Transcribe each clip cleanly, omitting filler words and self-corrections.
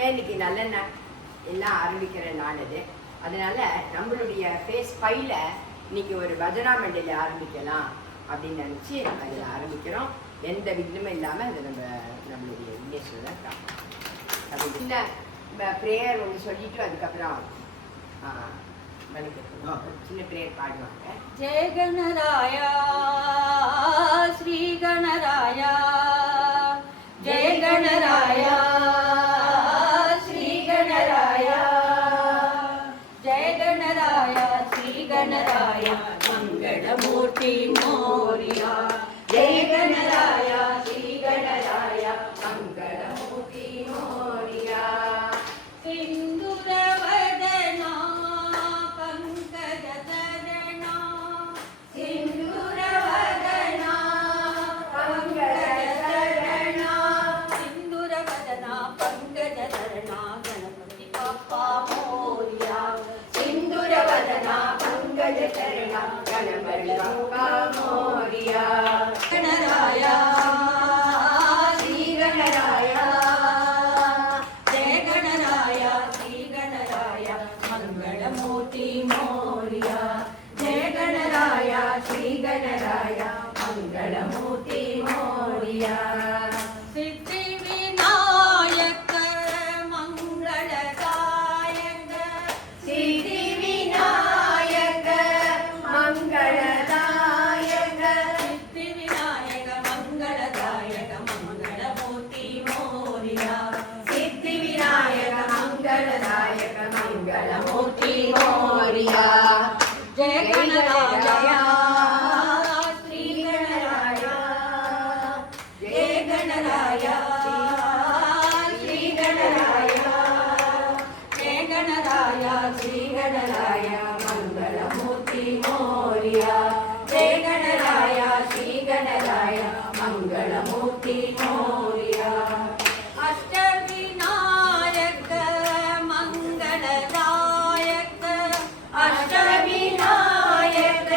எப்பவுமே இன்னைக்கு நல்லெண்ணெய் எல்லாம் ஆரம்பிக்கிற நாள் இது. அதனால நம்மளுடைய ஃபேஸ் 5ல இன்னைக்கு ஒரு பஜனா மண்டலி ஆரம்பிக்கலாம் அப்படின்னு நினச்சி அதில் ஆரம்பிக்கிறோம். எந்த விக்னமும் இல்லாமல் அதை நம்மளுடைய விக்னேஸ்வரர் தான் அது சின்ன ப்ரேயர் ஒன்று சொல்லிட்டு அதுக்கப்புறம் சின்ன ப்ரேயர் பாடுவாங்க. ஜெய கணராயா ஸ்ரீ கணராயா, ஜெய கணராயா ஸ்ரீ கணராயா, ஜெய கணராயா ஸ்ரீ கணராயா மங்களமூர்த்தி மோரியா, ஜெய கணராயா ஸ்ரீ கணராயா மங்களமூர்த்தி மோரியா. சிந்துரவதனா பங்கஜதரணா, சிந்துரவதனா பங்கஜதரணா, சிந்துரவதனா பங்கஜதரணா கணபதி பப்பா மோரியா, சிந்துரவதனா பங்கஜதரணா கணபதி பப்பா மோரியா. கணராயா ஸ்ரீ கணராயா, ஜெய கணராயா ஸ்ரீ கணராயா மங்களமூர்த்தி மோரியா, ஜெய கணராயா ஸ்ரீ கணராயா மங்களமூர்த்தி மோரியா. சித்தி விநாயக மங்களதாயக, சித்தி விநாயக மங்களதாயக, சித்தி விநாயக மங்களதாயக மங்களமூர்த்தி மோரியா, சித்தி விநாயக மங்களதாயக மங்களமூர்த்தி மோரியா. ஜெய கணராயா ஸ்ரீ கணராயா, ஜெய கணராயா ஸ்ரீ கணராயா, ஜெய கணராயா ஸ்ரீ கணராயா மங்களமூர்த்தி மோரியா, ஜெய கணராயா ஸ்ரீ கணராயா மங்களமூர்த்தி மோரியா. அஷ்டவிநாயக மங்களதாயக, அஷ்டவிநாயக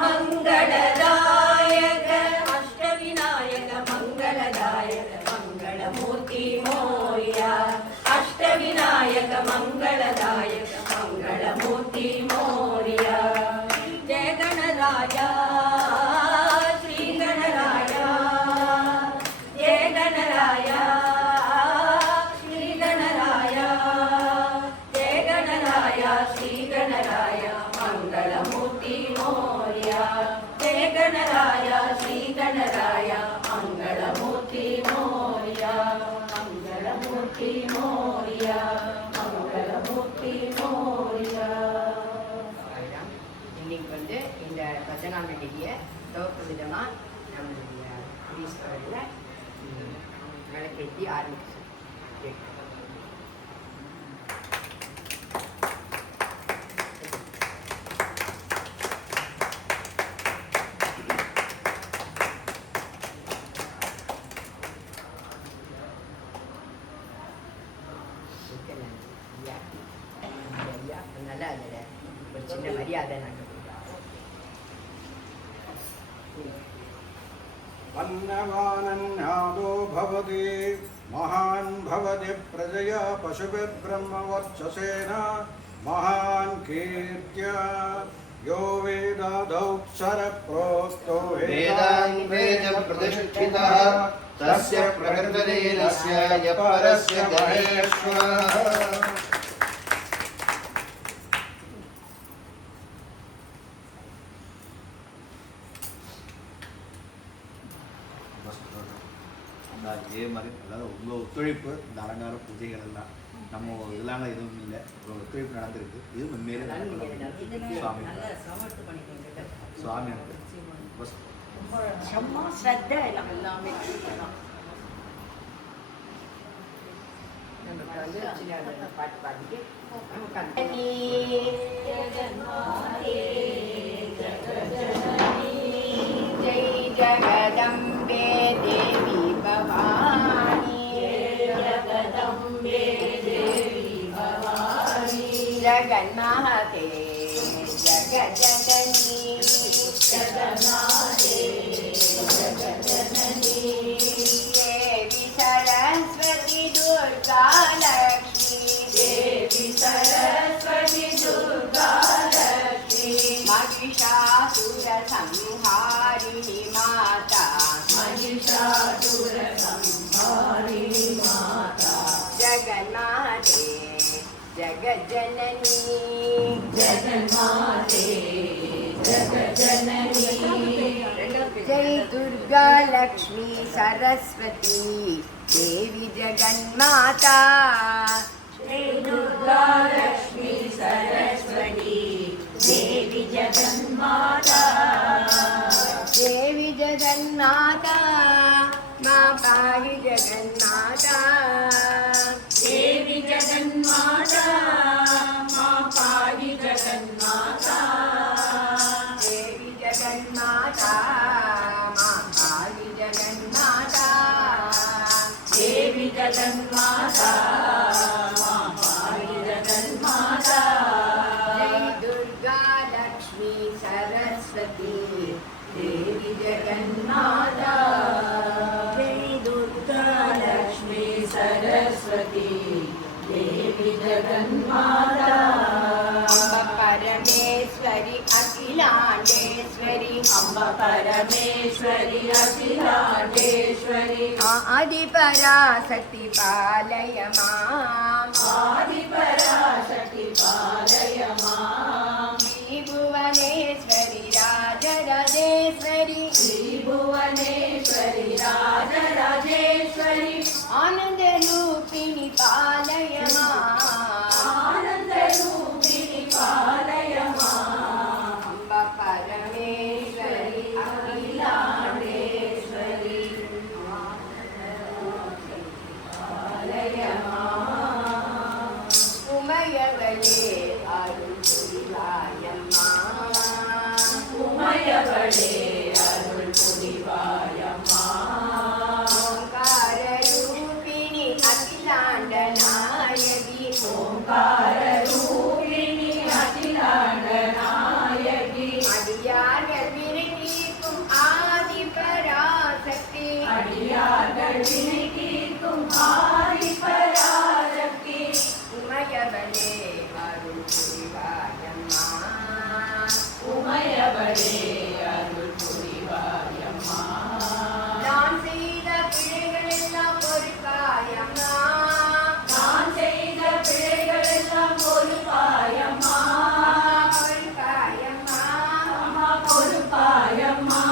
மங்களதாயக, அஷ்டவிநாயக மங்களதாயக மங்களமூர்த்தி மோரியா, அஷ்டவிநாயக மங்களதாயக மங்களமூர்த்தி மோரியா. ஜெய கணராயா ஸ்ரீ கணராயா, ஜெய கணராயா ஸ்ரீ கணராயா, ஜெய கணராயா ஸ்ரீ கணராயா மங்களமூர்த்தி மோரியா, ஜெய கணராயா ஸ்ரீ கணராயா மங்களமூர்த்தி மோரியா, மங்களமூர்த்தி மோரியா, மங்களமூர்த்தி மோரியா. இன்னைக்கு இந்த பஜனா மண்டலியை துவக்க விதமாக நம்மளுடைய ஈஸ்வரில் விளக்கேற்றி ஆரம்பிச்சு அதனால அதில் ஒரு சின்ன மரியாதை நாங்கள் अन्नवानन्नादो भवति महान् भवति प्रजया पशुभिः ब्रह्मवर्चसेन महान् कीर्त्या यो वेदादौक्षरप्रोक्तो वेदाङ्गेन प्रतिष्ठितः तस्य प्रकृतिलीनस्य यपरस्य गणेश्वरः. இதே மாதிரி அதாவது உங்கள் ஒத்துழைப்பு இந்த அலங்கார பூஜைகள் எல்லாம் நம்ம இதெல்லாம் எதுவும் இல்லை, உங்கள் ஒத்துழைப்பு நடந்திருக்கு. இது உண்மையிலே சுவாமி சுவாமி சும்மா ஸ்ரத்த எல்லாமே நமக்கு சின்ன பாட்டு பாடிட்டு ஜெய் ஜகதம்பே தேவி பவானி, ஜகதம்பே தேவி பவானி, ஜகன்மாதே ஜகஜனனி, ஜகன்மாதே ஜகஜனனி, தேவி सरस्वती दुर्गा दुर्गा लक्ष्मी देवी सरस्वती दुर्गा लक्ष्मी महिषासुर संहारिणी माता महिषासुर संहारिणी माता जगन्माते जगज्जननी जगन्माते जगज्जननी जय दुर्गा लक्ष्मी सरस्वती देवी जगन्माता जय दुर्गा लक्ष्मी सरस्वती देवी जगन्माता देवी जगन्माता मां पाहि जगन्माता देवी जगन्माता मां पाहि जगन्माता देवी जगन्माता मां पाहि जगन्माता देवी जगन्माता मां पाहि जगन्माता जय दुर्गा लक्ष्मी सरस्वती देवी जगन्माता जय दुर्गा लक्ष्मी सरस्वती देवी जगन्माता अम्ब परमेश्वरि अखिलाण्डेश्वरि अम्ब परमेश्वरि अखिलाण्डेश्वरि आदिपराशक्ति पालय माम् आदिपराशक्ति पालय माम् श्रीभुवनेश्वरि राजराजेश्वरि श्रीभुवनेश्वरि राजराजेश्वरि आनन्दरूपिणि पालय माम् आनन्दरूपिणि पालय माम् अम्ब परमेश्वरि अखिलाण्डेश्वरि पालय माम् उमयवले अरुள் पुरिवायम्मा उमयवळे अरुள் पुरिवायम्मा ओङ्काररूपिणि अखिलाण्डनायकि ओङ्काररूपिणि अखिलाण्डनायकि अडियाர்கள் விரும்பும் ஆதிபராசக்தி அடியார்கள் வினைதீர்க்கும் ஆதிபராசக்தி உமையவளே அருள் புரிவாயம்மா உமையவளே அருள் புரிவாயம்மா நான் செய்த பிழைகள் எல்லாம் பொறுப்பாயம்மா நான் செய்த பிழைகள் எல்லாம் பொறுப்பாயம்மா பொறுப்பாயம்மா அம்மா பொறுப்பாயம்மா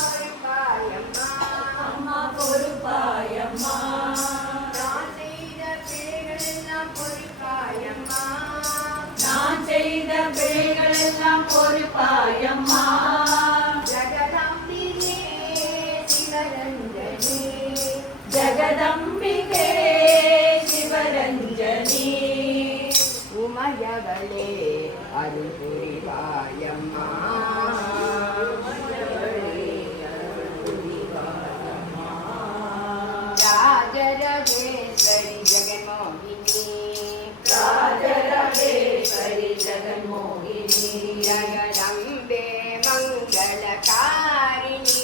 பொறுப்பாயம்மா அம்மா பொறுப்பாயம்மா நான் செய்த பிழைகள் எல்லாம் பொறுப்பாயம்மா நான் செய்த பிழைகள் எல்லாம் பொறுப்பாயம்மா ஜகதம்பிகே சிவரஞ்சனி ஜகதம்பிகே சிவரஞ்சனி உமையவளே அருள் புரிவாயம்மா ராஜராஜேஸ்வரி ஜெகன்மோகினி ராஜராஜேஸ்வரி ஜெகன்மோகினி ஜகதம்பே மங்களகாரிணி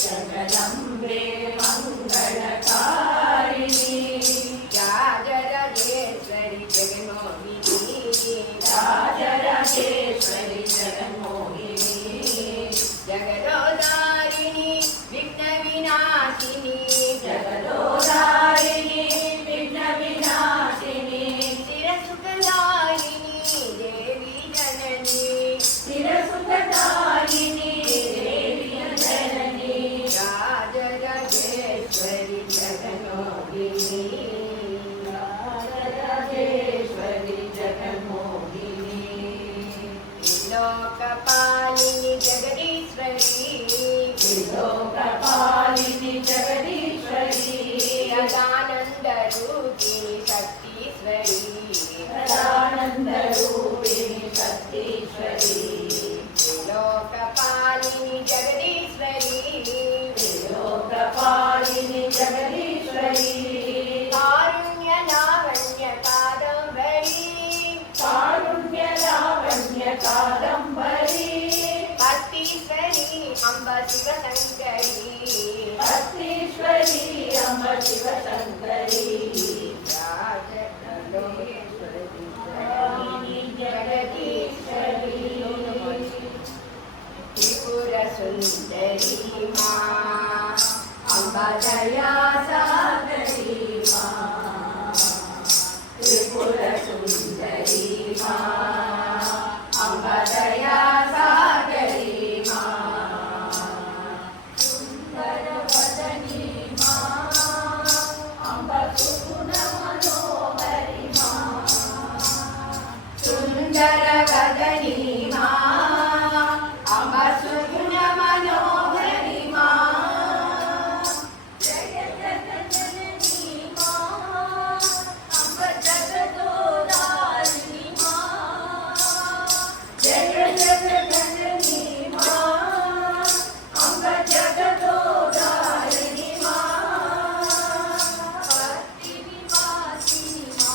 ஜகதம்பே மங்களகாரிணி ராஜராஜேஸ்வரி ஜெகன்மோகினி ராஜராஜேஸ்வரி ஜெகன்மோகினி ஜகதோதாரிணி விக்ன விநாசினி ஜகதோதாரிணி விக்ன விநாசினி சிரசுகதாரிணி தேவி ஜனனி சிரசுகதாரிணி தேவி ஜனனி ராஜராஜேஸ்வரி ஜெகன்மோகினி ராஜராஜேஸ்வரி ஜெகன்மோகினி लोकपालिनी जगदीश्वरी लोकपालिनी जगदीश्वरी सदानन्दरूपिणी शक्तीश्वरी सदानन्दरूपिणी शक्तीश्वरी लोकपालिनी जगदीश्वरी लोकपालिनी जगदीश्वरी कारुण्य लावण्य कादम्बरी कारुण्य लावण्य कादम्बरी भक्तीश्वरी अम्ब शिवशङ्करी भक्तीश्वरी अम्ब शिवशङ्करी सुन्दरी मा अम्ब दया सागरी मा सुन्दरवदनी मा अम्ब सुगुण मनोहरी मा सुन्दरवदनी मा अम्ब सुगुण मनोहरी मा जगज्जननी मा अम्ब जगदोदारिणी मा जगज्जननी मा अम्ब जगदोदारिणी मा भक्तिनिवासिनी मा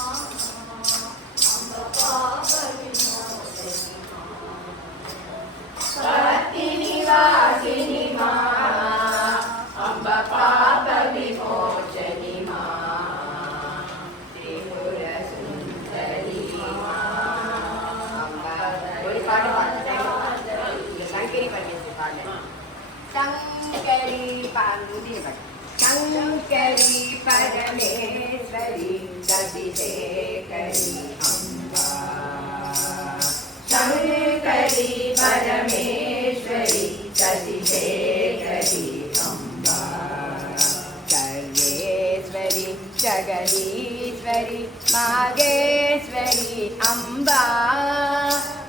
अम्ब पापविमोचनी मा भक्तिनिवासिनी मा अम्ब पापविमोचनी मा त्रिपुरसुन्दरी मा அம்ப ஒரு பாட்டு பாடுறேன். இந்த சங்கரி பரமேஸ்வரி பாடுறேன். சங்கரி பாடுதி சங்கரி பரமேஸ்வரி சசிசேகரி அம்பா शङ्करी परमेश्वरी शशिशेखरी अम्बा सर्वेश्वरी जगदीश्वरी मागेश्वरी अम्बा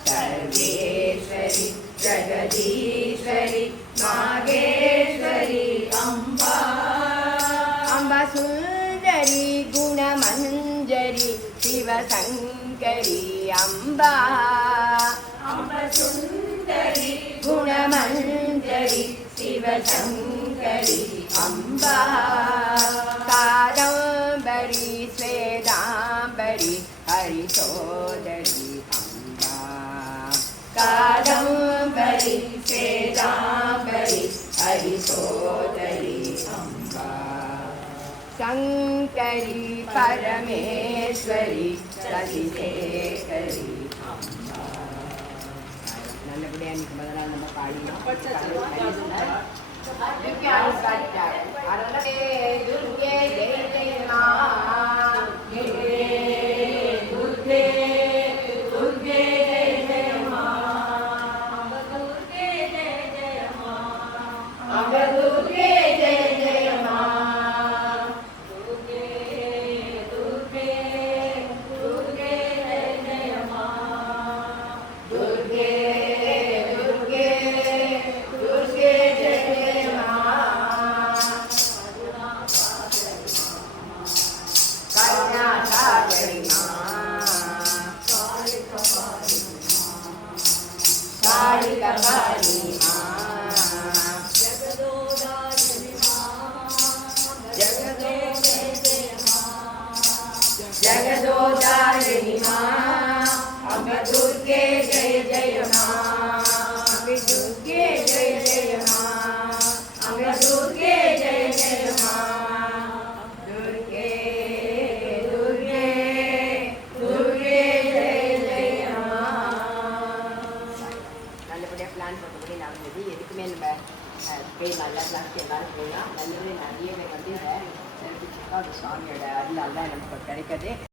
सर्वेश्वरी जगदीश्वरी नागेश्वरी अम्बा अम्बा सुन्दरी गुणमञ्जरी शिवशङ्करी अम्बा अम्ब सुन्दरी गुणमञ्जरी शिवशङ्करी अम्बा कादम्बरी स्वेदाम्बरी हरिसोदरी अम्बा कादम्बरी श्वेताम्बरी हरिसोदरी अम्बा शङ्करी परमेश्वरी शशिशेखरी நல்லபடியா இன்னைக்கு முதல் நாள் நம்ம பாடினோம். அரளே துர்கே ஜெய ஜெய மா दुर्गे दुर्गे दुर्गे जय जय माँ अम्ब दुर्गे जय जय माँ अम्ब दुर्गे जय जय माँ दुर्गे दुर्गे दुर्गे जय जय माँ दुर्गे दुर्गे दुर्गे जय जय माँ करुणासागरी माँ कालिकपाली माँ जगदोदारिणी माँ अम्ब दुर्गे जय जय माँ